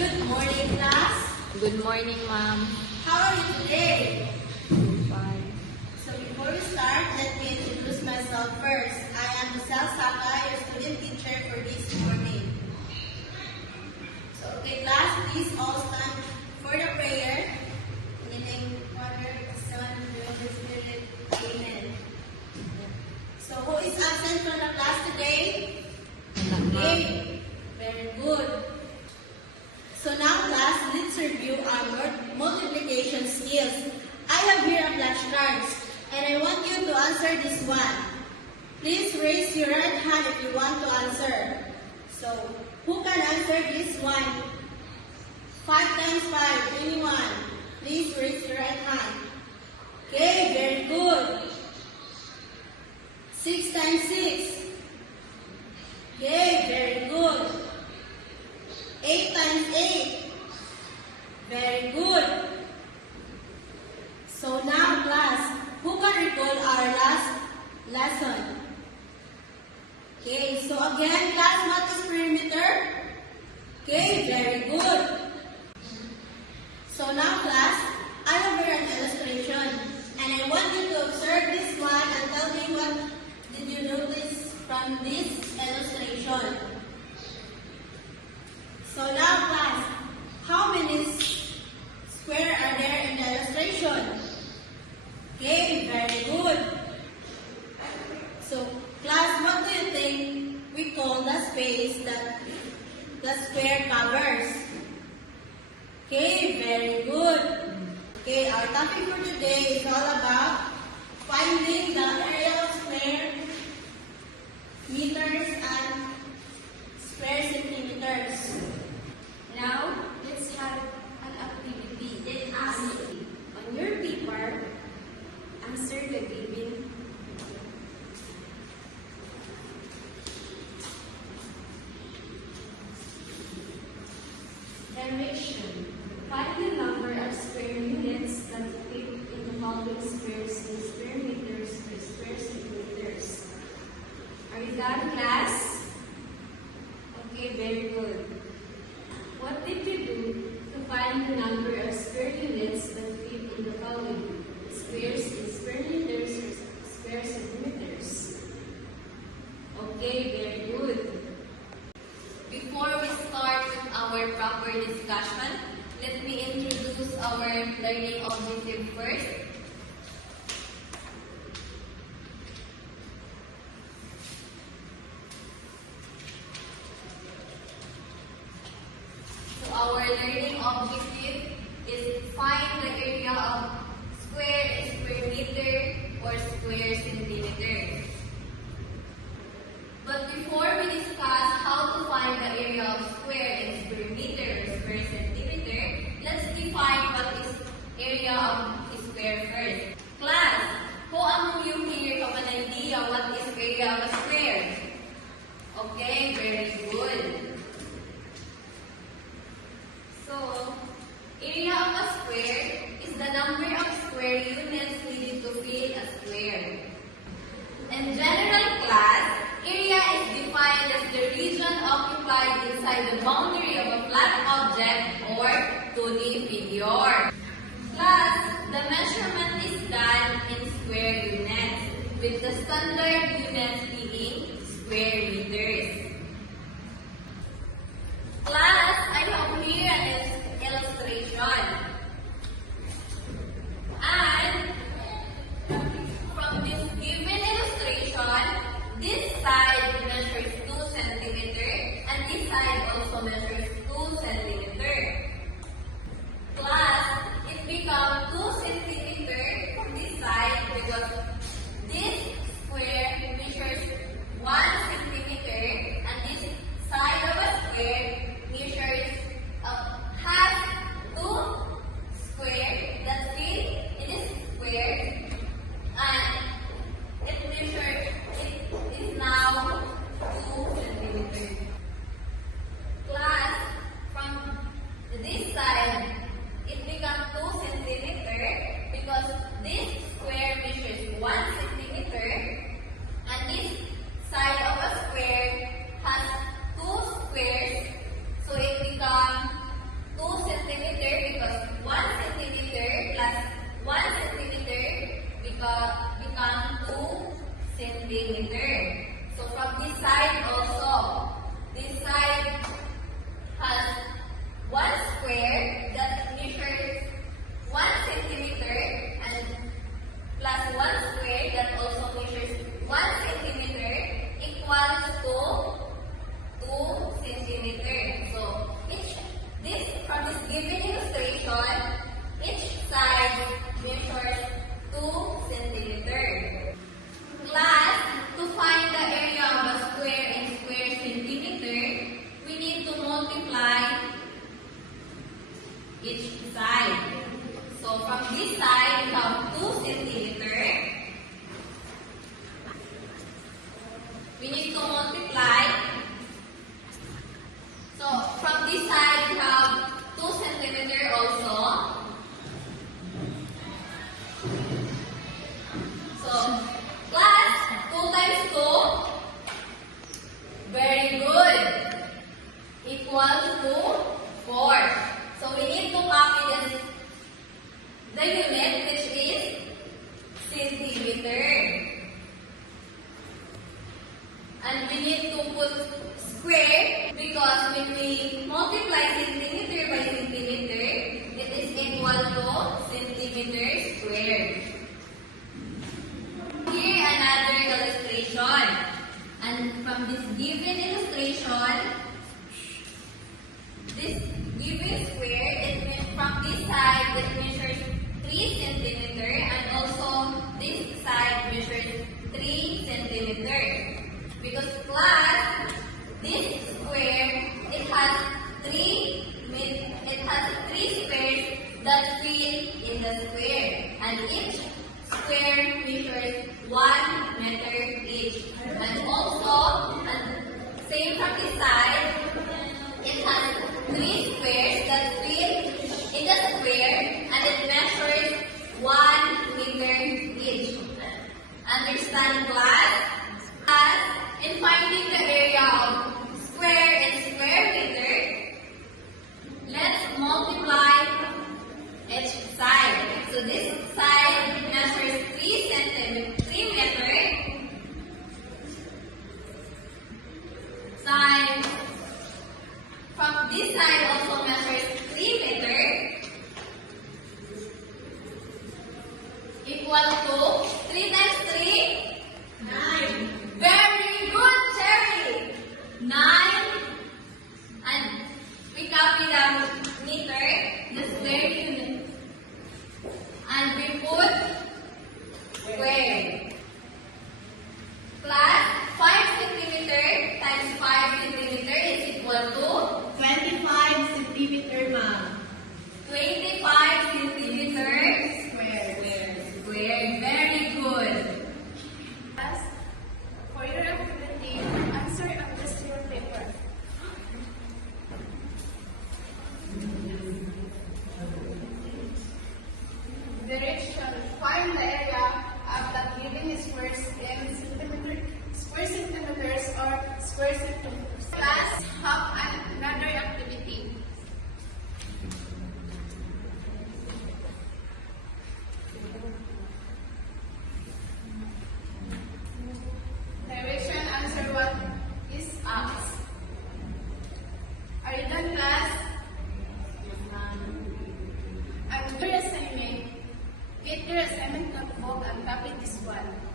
Good morning, class. Good morning, ma'am. How are you today? Fine. So before we start, let me introduce myself first. I am Michelle Saka, your student teacher for this morning. So, okay, class, please all stand for the prayer. In the name of the Father, the Son, and the Holy Spirit. Amen. So, who is absent from the class today? Okay, very good. So now, class, let's review our multiplication skills. I have here a flashcards, and I want you to answer this one. Please raise your right hand if you want to answer. So, who can answer this one? 5 times 5, anyone? Please raise your right hand. Okay, very good. 6 times 6. Okay, very good. 8 times 8. Very good. So now, class, who can recall our last lesson? Okay, so again, class, what is perimeter? Okay, very good. So now, class, I have here an illustration, and I want you to observe this one and tell me what did you notice from this illustration. So now, class, how many square are there in the illustration? Okay, very good. So, class, what do you think we call the space that the square covers? Okay, very good. Okay, our topic for today is all about finding the area of square meters and square centimeters. Now, let's have an activity. Then ask me. On your paper, answer the given. Direction. Find the number of square units that fit in the following squares in square meters or square centimeters. Are you done, class? Okay, very good. What did you do to find the number of square units that fit in the following squares in square meters or square centimeters? Okay, very good. Before we start with our proper discussion, let me introduce our learning objective first. So our learning objective is find the area of square in square meter or square centimeter. But before we discuss how to find the area of square in square meter or square centimeter, let's define what is area of square first. Class, who among you here have an idea what is area of a square? Okay, very good. So, area of a square is the number of square units needed to fill a square. In general, class, area is defined as the region occupied inside the boundary of a flat object or 2D figure. Class, the measurement is done in square units, with the standard units being square meters. Class, I have here an illustration. And from this given illustration, this side measures 2 centimeters and this side also measures 2 centimeters. Class, it becomes 2 centimeters from this side because this square measures 1 centimeter and this side of a square measures half 2 square that fit in this square, and it is now 2 centimeters. Class, given illustration, each side measures 2 centimeters. Class, to find the area of a square in square centimeter, we need to multiply each side. So from this side, we have 2 centimeters. We need to multiply. So from this side, we have 2 centimeters also. So class, 2 times 2. Very good. Equals to 4. So we need to copy the unit, which is centimeter. And we need to put square because when we multiply centimeter by centimeter, it is equal to centimeter squared. Here another illustration. And from this given illustration, this given square, from this side it measures 3 centimeter and also this side measures 3 centimeter. Because class, this square, it has three squares that fit in the square, and each square measures 1 meter each. And also, and same from this side, it has 3 squares that fit in the square, and it measures 1 meter each. Understand, class? In finding the area of square and square meter, let's multiply each side. So this side measures 3 meter times from this side also measures 3 meter equal to 3 times 3? 9. Very good, Cherry. 9. And we copy the meter, the square unit. And we put square. Class, 5 centimeter times 5 centimeter is equal to 25 centimeter, ma'am. 25 centimeter Square. square. Very good. For your activity, answer on this your paper. Direction. Find the area of the given squares in square centimeters or square centimeters. Class, have another activity. Direction, answer what is asked. Are you done, class? And your assignment, get your assignment notebook and copy this one.